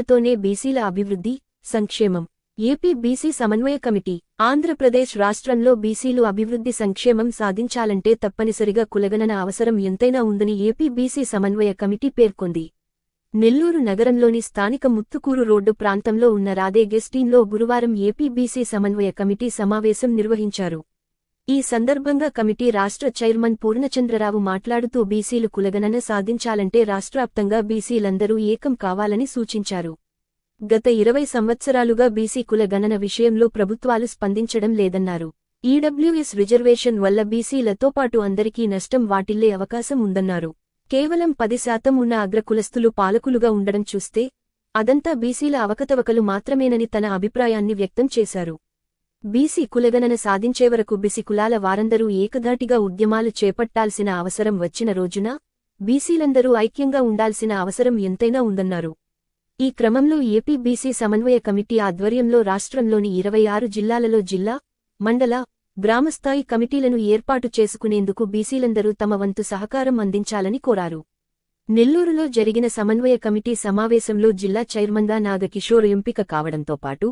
బీసీలతోనే బీసీల అభివృద్ధి సంక్షేమం. ఏపీ బీసీ సమన్వయ కమిటీ ఆంధ్రప్రదేశ్ రాష్ట్రంలో బీసీలు అభివృద్ధి సంక్షేమం సాధించాలంటే తప్పనిసరిగా కులగణన అవసరం ఎంతైనా ఉందని ఏపీ బీసీ సమన్వయ కమిటీ పేర్కొంది. నెల్లూరు నగరంలోని స్థానిక ముత్తుకూరు రోడ్డు ప్రాంతంలో ఉన్న రాధే గెస్టీన్లో గురువారం ఏపీ బీసీ సమన్వయ కమిటీ సమావేశం నిర్వహించారు. ఈ సందర్భంగా కమిటీ రాష్ట్ర చైర్మన్ పూర్ణచంద్రరావు మాట్లాడుతూ బీసీలు కులగణన సాధించాలంటే రాష్ట్రవ్యాప్తంగా బీసీలందరూ ఏకం కావాలని సూచించారు. గత ఇరవై సంవత్సరాలుగా బీసీ కులగణన విషయంలో ప్రభుత్వాలు స్పందించడం లేదన్నారు. ఈడబ్ల్యూఎస్ రిజర్వేషన్ వల్ల బీసీలతో పాటు అందరికీ నష్టం వాటిల్లే అవకాశం ఉందన్నారు. కేవలం పది శాతం ఉన్న అగ్రకులస్తులు పాలకులుగా ఉండడం చూస్తే అదంతా బీసీల అవకతవకలు మాత్రమేనని తన అభిప్రాయాన్ని వ్యక్తం చేశారు. బీసీ కులగణన సాధించే వరకు బిసి కులాల వారందరూ ఏకధాటిగా ఉద్యమాలు చేపట్టాల్సిన అవసరం వచ్చిన రోజున బీసీలందరూ ఐక్యంగా ఉండాల్సిన అవసరం ఎంతైనా ఉందన్నారు. ఈ క్రమంలో ఏపీ బీసీ సమన్వయ కమిటీ ఆధ్వర్యంలో రాష్ట్రంలోని ఇరవై ఆరు జిల్లాలలో జిల్లా మండల గ్రామస్థాయి కమిటీలను ఏర్పాటు చేసుకునేందుకు బీసీలందరూ తమ వంతు సహకారం అందించాలని కోరారు. నెల్లూరులో జరిగిన సమన్వయ కమిటీ సమావేశంలో జిల్లా చైర్మన్గా నాగకిషోర్ ఎంపిక కావడంతో పాటు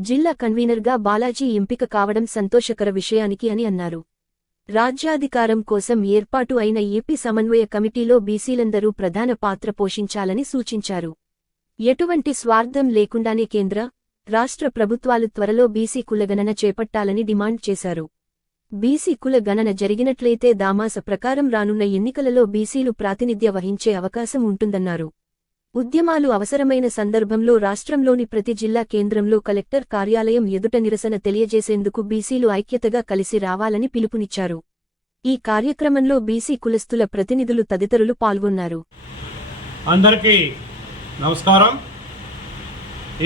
జిల్లా కన్వీనర్గా బాలాజీ ఎంపిక కావడం సంతోషకర విషయానికి అని అన్నారు. రాజ్యాధికారం కోసం ఏర్పాటు అయిన ఏపీ సమన్వయ కమిటీలో బీసీలందరూ ప్రధాన పాత్ర పోషించాలని సూచించారు. ఎటువంటి స్వార్థం లేకుండానే కేంద్ర రాష్ట్ర ప్రభుత్వాలు త్వరలో బీసీ కులగణన చేపట్టాలని డిమాండ్ చేశారు. బీసీ కుల గణన జరిగినట్లయితే దామాస ప్రకారం రానున్న ఎన్నికలలో బీసీలు ప్రాతినిధ్య వహించే అవకాశం ఉంటుందన్నారు. ఉద్యమాలు అవసరమైన సందర్భంలో రాష్ట్రంలోని ప్రతి జిల్లా కేంద్రంలో కలెక్టర్ కార్యాలయం ఎదుట నిరసన తెలియజేసేందుకు బీసీలు ఐక్యతగా కలిసి రావాలని పిలుపునిచ్చారు. ఈ కార్యక్రమంలో బీసీ కులస్తుల ప్రతినిధులు తదితరులు పాల్గొన్నారు. అందరికీ నమస్కారం.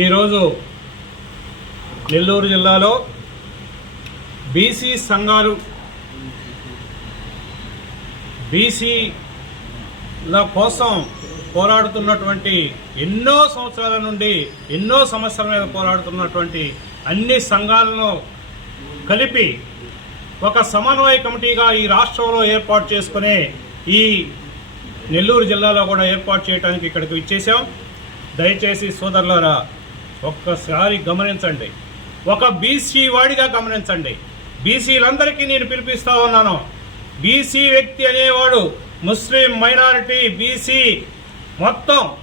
ఈరోజు నెల్లూరు జిల్లాలో బీసీ సంఘాలు బీసీల కోసం పోరాడుతున్నటువంటి ఎన్నో సంవత్సరాల నుండి ఎన్నో సమస్యల మీద పోరాడుతున్నటువంటి అన్ని సంఘాలను కలిపి ఒక సమన్వయ కమిటీగా ఈ రాష్ట్రంలో ఏర్పాటు చేసుకునే ఈ నెల్లూరు జిల్లాలో కూడా ఏర్పాటు చేయడానికి ఇక్కడికి ఇచ్చేసాం దయచేసి సోదరులారా ఒక్కసారి గమనించండి. ఒక బీసీ వాడిగా గమనించండి. బీసీలందరికీ నేను పిలిపిస్తా ఉన్నాను. బీసీ వ్యక్తి అనేవాడు ముస్లిం మైనారిటీ బీసీ మొత్తం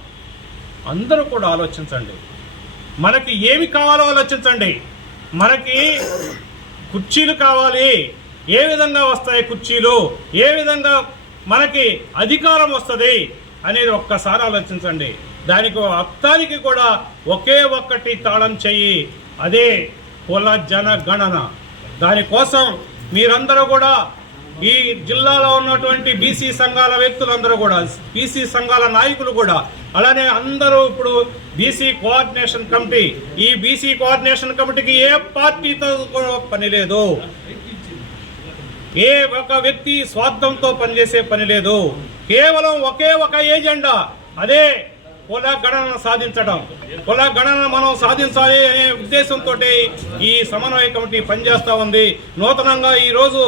అందరూ కూడా ఆలోచించండి. మనకి ఏమి కావాలో ఆలోచించండి. మనకి కుర్చీలు కావాలి. ఏ విధంగా వస్తాయి కుర్చీలు? ఏ విధంగా మనకి అధికారం వస్తుంది? అనేది ఒక్కసారి ఆలోచించండి. దానికి అర్థానికి కూడా ఒకే ఒక్కటి తాళం చెయ్యి. అదే కుల జన గణన దానికోసం మీరందరూ కూడా ఈ జిల్లాలో ఉన్నటువంటి బీసీ సంఘాల వ్యక్తులందరూ కూడా బీసీ సంఘాల నాయకులు కూడా అలానే అందరూ ఇప్పుడు బీసీ కోఆర్డినేషన్ కమిటీ ఈ బీసీ కోఆర్డినేషన్ కమిటీకి ఏ పార్టీతో పని లేదు. ఏ ఒక వ్యక్తి స్వార్థంతో పనిచేసే పని లేదు. కేవలం ఒకే ఒక ఏజెండా అదే కుల గణన సాధించడం కుల గణన మనం సాధించాలి అనే ఉద్దేశంతో ఈ సమన్వయ కమిటీ పనిచేస్తూ ఉంది. నూతనంగా ఈరోజు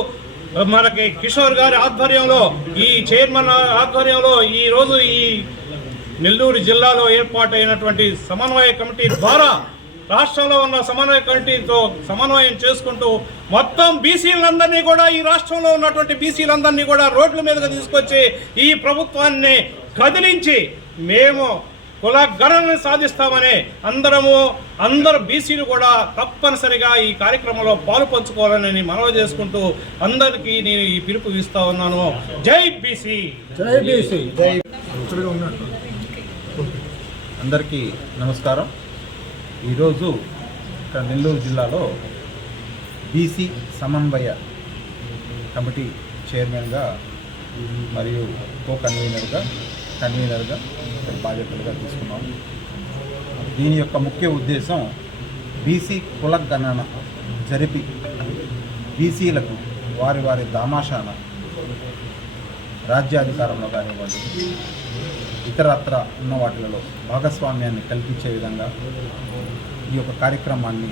మనకి కిషోర్ గారి ఆధ్వర్యంలో ఈ చైర్మన్ ఆధ్వర్యంలో ఈ రోజు ఈ నెల్లూరు జిల్లాలో ఏర్పాటైనటువంటి సమన్వయ కమిటీ ద్వారా రాష్ట్రంలో ఉన్న సమన్వయ కమిటీతో సమన్వయం చేసుకుంటూ మొత్తం బీసీలందరినీ కూడా ఈ రాష్ట్రంలో ఉన్నటువంటి బీసీలందరినీ కూడా రోడ్ల మీదగా తీసుకొచ్చి ఈ ప్రభుత్వాన్ని కదిలించి మేము కుల గణనని సాధిస్తామని అందరము అందరు బీసీలు కూడా తప్పనిసరిగా ఈ కార్యక్రమంలో పాలు పంచుకోవాలని మనవి చేసుకుంటూ అందరికీ నేను ఈ పిలుపు ఇస్తా ఉన్నాను. జై బీసీ! జై బీసీ! జై అందరికీ నమస్కారం. ఈరోజు ఇక్కడ నెల్లూరు జిల్లాలో బీసీ సమన్వయ కమిటీ చైర్మన్గా మరియు కో కన్వీనర్గా కన్వీనర్గా ఇక్కడ బాధ్యతలుగా తీసుకున్నాం. దీని యొక్క ముఖ్య ఉద్దేశం బీసీ కుల గణన జరిపి బీసీలకు వారి వారి దామాషాన రాజ్యాధికారంలో కానివ్వండి ఇతరత్ర ఉన్న వాటిలలో భాగస్వామ్యాన్ని కల్పించే విధంగా ఈ యొక్క కార్యక్రమాన్ని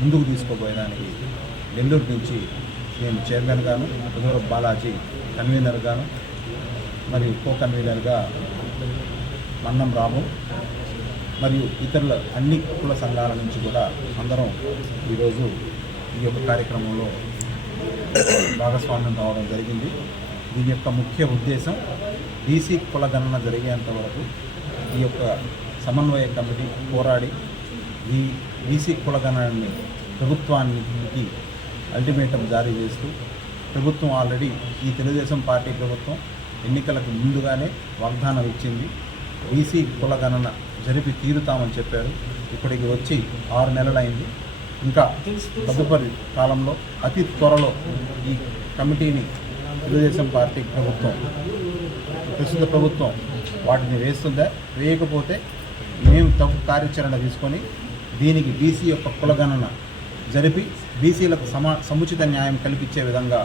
ముందుకు తీసుకోబోయేదానికి నెల్లూరు నుంచి నేను చైర్మన్గాను గాను బాలాజీ కన్వీనర్గాను మరియు కో కన్వీనర్గా మన్నం రాము మరియు ఇతరుల అన్ని కుల సంఘాల నుంచి కూడా అందరం ఈరోజు ఈ యొక్క కార్యక్రమంలో భాగస్వామ్యం కావడం జరిగింది. దీని యొక్క ముఖ్య ఉద్దేశం బీసీ కుల గణన జరిగేంత వరకు ఈ యొక్క సమన్వయ కమిటీ పోరాడి ఈ బీసీ కుల గణనని ప్రభుత్వానికి అల్టిమేటం జారీ చేస్తూ ప్రభుత్వం ఆల్రెడీ ఈ తెలుగుదేశం పార్టీ ప్రభుత్వం ఎన్నికలకు ముందుగానే వాగ్దానం ఇచ్చింది. బీసీ కుల గణన జరిపి తీరుతామని చెప్పారు. ఇప్పటికి వచ్చి ఆరు నెలలైంది. ఇంకా తదుపరి కాలంలో అతి త్వరలో ఈ కమిటీని తెలుగుదేశం పార్టీ ప్రభుత్వం ప్రస్తుత ప్రభుత్వం వాటిని వేస్తుందా? వేయకపోతే మేము తగు కార్యాచరణ తీసుకొని దీనికి బీసీ యొక్క కులగణన జరిపి బీసీలకు సమా సముచిత న్యాయం కల్పించే విధంగా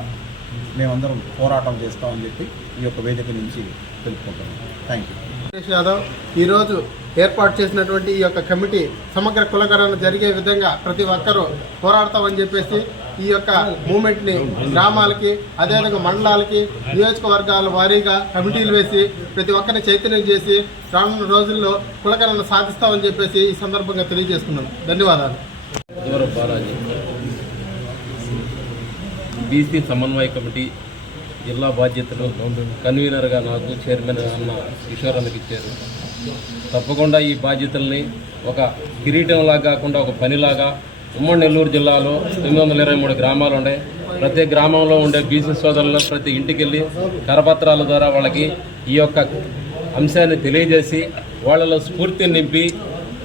మేమందరం పోరాటం చేస్తామని చెప్పి ఈ యొక్క వేదిక నుంచి తెలుపుకుంటున్నాం. థ్యాంక్ యూ వెంకటేష్ యాదవ్ ఈరోజు ఏర్పాటు చేసినటువంటి ఈ యొక్క కమిటీ సమగ్ర కులకరణ జరిగే విధంగా ప్రతి ఒక్కరూ పోరాడతామని చెప్పేసి ఈ యొక్క మూమెంట్ని గ్రామాలకి అదేవిధంగా మండలాలకి నియోజకవర్గాల వారీగా కమిటీలు వేసి ప్రతి ఒక్కరిని చైతన్యం చేసి రానున్న రోజుల్లో కులకరణ సాధిస్తామని చెప్పేసి ఈ సందర్భంగా తెలియజేస్తున్నాను ధన్యవాదాలు. బీసీ సమన్వయ కమిటీ జిల్లా బాధ్యతలు కన్వీనర్గా నాకు చైర్మన్ అన్న కిషోర్ ఇచ్చారు. తప్పకుండా ఈ బాధ్యతల్ని ఒక కిరీటంలాగా కాకుండా ఒక పనిలాగా ఉమ్మడి నెల్లూరు జిల్లాలో తొమ్మిది వందల ఇరవై మూడు గ్రామాలు ఉన్నాయి ప్రతి గ్రామంలో ఉండే బీసీ సోదరులు ప్రతి ఇంటికి వెళ్ళి కరపత్రాల ద్వారా వాళ్ళకి ఈ యొక్క అంశాన్ని తెలియజేసి వాళ్ళలో స్ఫూర్తిని నింపి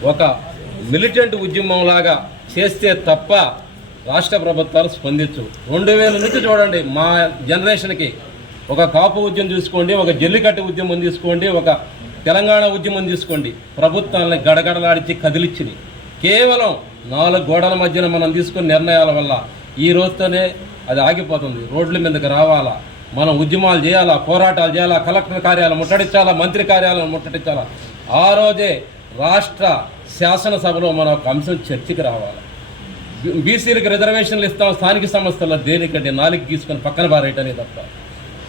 ఒక మిలిటెంట్ ఉద్యమం లాగా చేస్తే తప్ప రాష్ట్ర ప్రభుత్వాలు స్పందించు. రెండు వేల నుంచి చూడండి మా జనరేషన్కి ఒక కాపు ఉద్యమం తీసుకోండి ఒక జల్లికట్టు ఉద్యమం తీసుకోండి ఒక తెలంగాణ ఉద్యమం తీసుకోండి. ప్రభుత్వాలని గడగడలాడించి కదిలిచ్చింది కేవలం నాలుగు గోడల మధ్యన మనం తీసుకున్న నిర్ణయాల వల్ల ఈ రోజుతోనే అది ఆగిపోతుంది. రోడ్ల మీదకి రావాలా? మనం ఉద్యమాలు చేయాలా? పోరాటాలు చేయాలా? కలెక్టర్ కార్యాలయం ముట్టడించాలా? మంత్రి కార్యాలయం ముట్టడించాలా? ఆ రోజే రాష్ట్ర శాసనసభలో మనం ఒక అంశం చర్చకి రావాలి. బీసీలకు రిజర్వేషన్లు ఇస్తాం స్థానిక సంస్థల్లో దేనికంటే నాలుగు గీసుకొని పక్కన పారేయటనే తప్ప.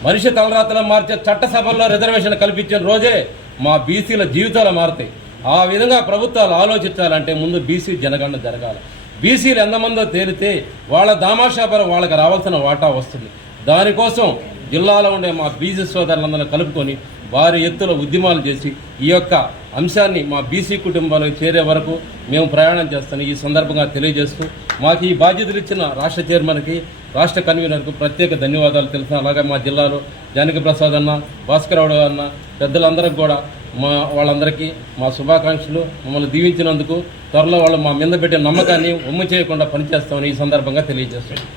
మనిషి తలరాతలో మార్చే చట్టసభల్లో రిజర్వేషన్ కల్పించిన రోజే మా బీసీల జీవితాలు మారుతాయి. ఆ విధంగా ప్రభుత్వాలు ఆలోచించాలంటే ముందు బీసీ జనగణన జరగాలి. బీసీలు ఎంతమందో తేలితే వాళ్ళ దామాషాపరం వాళ్ళకి రావాల్సిన వాటా వస్తుంది. దానికోసం జిల్లాలో ఉండే మా బీసీ సోదరులందరూ కలుపుకొని వారి ఎత్తుల ఉద్యమాలు చేసి ఈ యొక్క అంశాన్ని మా బీసీ కుటుంబాలకు చేరే వరకు మేము ప్రయాణం చేస్తాను ఈ సందర్భంగా తెలియజేస్తూ మాకు ఈ బాధ్యతలు ఇచ్చిన రాష్ట్ర చైర్మన్కి రాష్ట్ర కన్వీనర్కు ప్రత్యేక ధన్యవాదాలు తెలుసు అలాగే మా జిల్లాలో జానకి ప్రసాద్ అన్న భాస్కరరావు అన్న పెద్దలందరికీ కూడా మా వాళ్ళందరికీ మా శుభాకాంక్షలు. మమ్మల్ని దీవించినందుకు త్వరలో వాళ్ళు మా మీద పెట్టే నమ్మకాన్ని ఉమ్మ చేయకుండా పనిచేస్తామని ఈ సందర్భంగా తెలియజేస్తున్నాం.